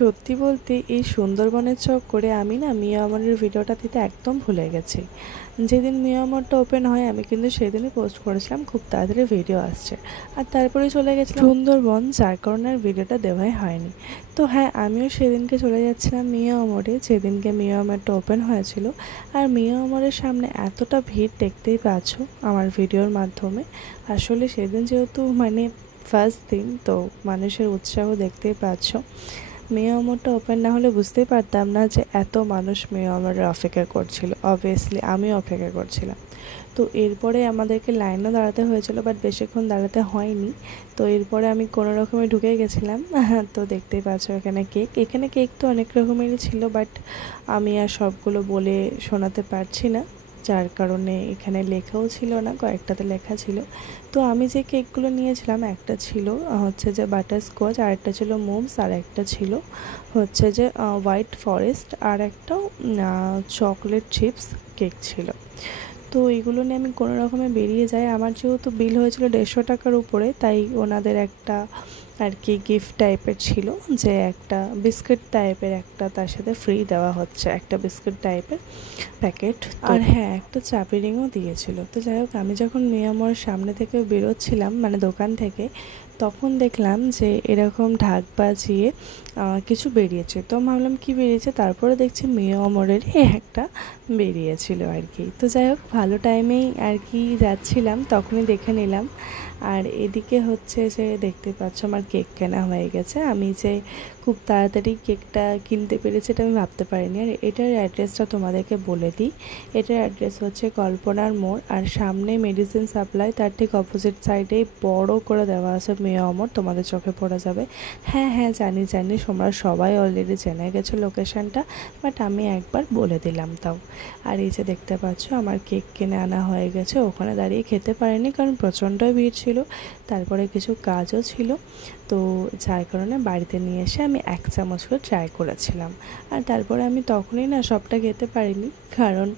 সত্যি বলতে এই সুন্দরবনের চক্করে আমি না মিয়ামরের ভিডিওটা দিতে একদম ভুলে গেছি। যেদিন মিয়ামরটা ওপেন হয় আমি কিন্তু সেদিনই পোস্ট করেছিলাম খুব তাড়াতাড়ি ভিডিও আসছে, আর তারপরে চলে গেছিলাম সুন্দরবন, যার কারণে আর ভিডিওটা দেওয়াই হয়নি। তো হ্যাঁ, আমিও সেদিনকে চলে যাচ্ছিলাম মিয়ামরে, যেদিনকে মিয়ামরটা ওপেন হয়েছিল। আর মিয়ামরের সামনে এতটা ভিড় দেখতেই পাচ্ছ আমার ভিডিওর মাধ্যমে। আসলে সেদিন যেহেতু ফার্স্ট দিন, তো মানুষের উৎসাহ দেখতেই পাচ্ছ। মিয়ামরটা ওপেন না হলে বুঝতেই পারতাম না যে এত মানুষ মিয়ামরের অপেক্ষা করছিল। অবভিয়াসলি আমিও অপেক্ষা করছিলাম। তো এরপরে আমাদেরকে লাইনও দাঁড়াতে হয়েছিল, বাট বেশিক্ষণ দাঁড়াতে হয়নি। তো এরপরে আমি কোনো রকমে ঢুকে গেছিলাম। তো দেখতেই পাচ্ছ এখানে কেক তো অনেক রকমেরই ছিল, বাট আমি আর সবগুলো বলে শোনাতে পারছি না, যার কারণে এখানে লেখাও ছিল না, কয়েকটাতে লেখা ছিল। তো আমি যে কেকগুলো নিয়েছিলাম, একটা ছিল হচ্ছে যে বাটারস্কচ, আর একটা ছিল মোমস, আর একটা ছিল হচ্ছে যে হোয়াইট ফরেস্ট, আর একটা চকলেট চিপস কেক ছিল। তো এইগুলো নিয়ে আমি কোনো রকমে বেরিয়ে যাই। আমার যেহেতু বিল হয়েছিল 150 টাকার উপরে, তাই ওনাদের একটা আর কি গিফট টাইপের ছিল, যে একটা বিস্কিট টাইপের একটা তার সাথে ফ্রি দেওয়া হচ্ছে, একটা বিস্কিট টাইপের প্যাকেট। আর হ্যাঁ, একটা চাবি রিংও দিয়েছিল। তো যাই হোক, আমি যখন মিয়ামরের সামনে থেকে বেরোচ্ছিলাম দোকান থেকে, তখন দেখলাম যে এরকম ঢাক বাজিয়ে কিছু বেরিয়েছে। তো ভাবলাম কী বেরিয়েছে, তারপরে দেখছি মিয়ামরেরই একটা বেরিয়েছিল আর কি। তো যাই হোক, ভালো টাইমেই আর কি যাচ্ছিলাম, তখনই দেখে নিলাম। আর এদিকে হচ্ছে যে দেখতে পাচ্ছ আমার কেক কেনা হয়ে গেছে। আমি যে খুব তাড়াতাড়ি কেকটা কিনতে পেরেছি এটা আমি ভাবতে পারিনি। আর এটার অ্যাড্রেসটা তোমাদেরকে বলে দিই। এটার অ্যাড্রেস হচ্ছে কল্পনার মোড়, আর সামনে মেডিসিন সাপ্লাই, তার ঠিক অপোজিট সাইডেই বড় করে দেওয়া আছে মিয়ামর, তোমাদের চোখে পড়ে যাবে। হ্যাঁ হ্যাঁ, জানি তোমরা সবাই অলরেডি জেনে গেছো লোকেশানটা, বাট আমি একবার বলে দিলাম তাও। আর এই যে দেখতে পাচ্ছ আমার কেক কিনে আনা হয়ে গেছে। ওখানে দাঁড়িয়ে খেতে পারিনি, কারণ প্রচণ্ডই ভিড় ছিল, তারপরে কিছু কাজও ছিল। তো যার কারণে বাড়িতে নিয়ে এসে আমি 1 চামচ করে ট্রাই করেছিলাম। আর তারপরে আমি তখনই না সবটা খেতে পারিনি, কারণ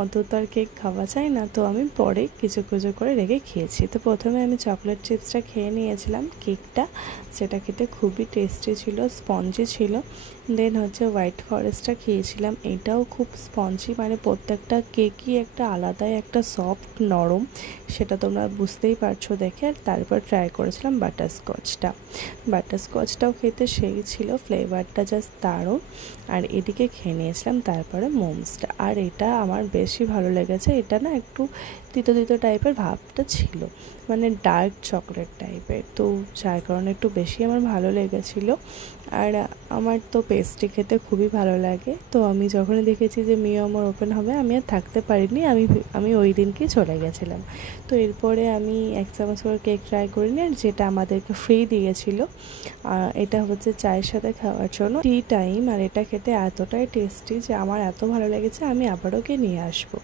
অত তো আর কেক খাওয়া যায় না। তো আমি পরে কিছু কিছু করে রেখে খেয়েছি। তো প্রথমে আমি চকলেট চিপসটা খেয়ে নিয়েছিলাম, কেকটা, যেটা খেতে খুবই টেস্টি ছিল, স্পঞ্জি ছিল। দেন হচ্ছে হোয়াইট ফরেস্টটা খেয়েছিলাম, এটাও খুব স্পঞ্জি, প্রত্যেকটা কেকই একটা আলাদাই একটা সফট নরম, সেটা তোমরা বুঝতেই পারছো দেখে। আর তারপর ট্রাই করেছিলাম বাটারস্কচটাও খেতে সেই ছিল, ফ্লেভারটা জাস্ট দারুণ। আর এদিকে খেয়ে নিয়েছিলাম তারপরে মোমসটা, আর এটা আমার বেশি ভালো লেগেছে। এটা না একটু তিতো তিতো টাইপের ভাবটা ছিল, ডার্ক চকলেট টাইপের, তো যার কারণে একটু বেশি আমার ভালো লেগেছিলো। আর আমার তো পেস্ট্রি খেতে খুবই ভালো লাগে। তো আমি যখনই দেখেছি যে মিয়ামর ওপেন হবে, আমি আর থাকতে পারিনি, আমি ওই দিনকেই চলে গেছিলাম। তো এরপরে আমি 1 চামচ করে কেক ট্রাই করিনি, আর যেটা আমাদেরকে ফ্রি দিয়েছিল, এটা হচ্ছে চায়ের সাথে খাওয়ার জন্য টি টাইম। আর এটা খেতে এতটাই টেস্টি যে আমার এত ভালো লেগেছে, আমি আবারও নিয়ে আসবো।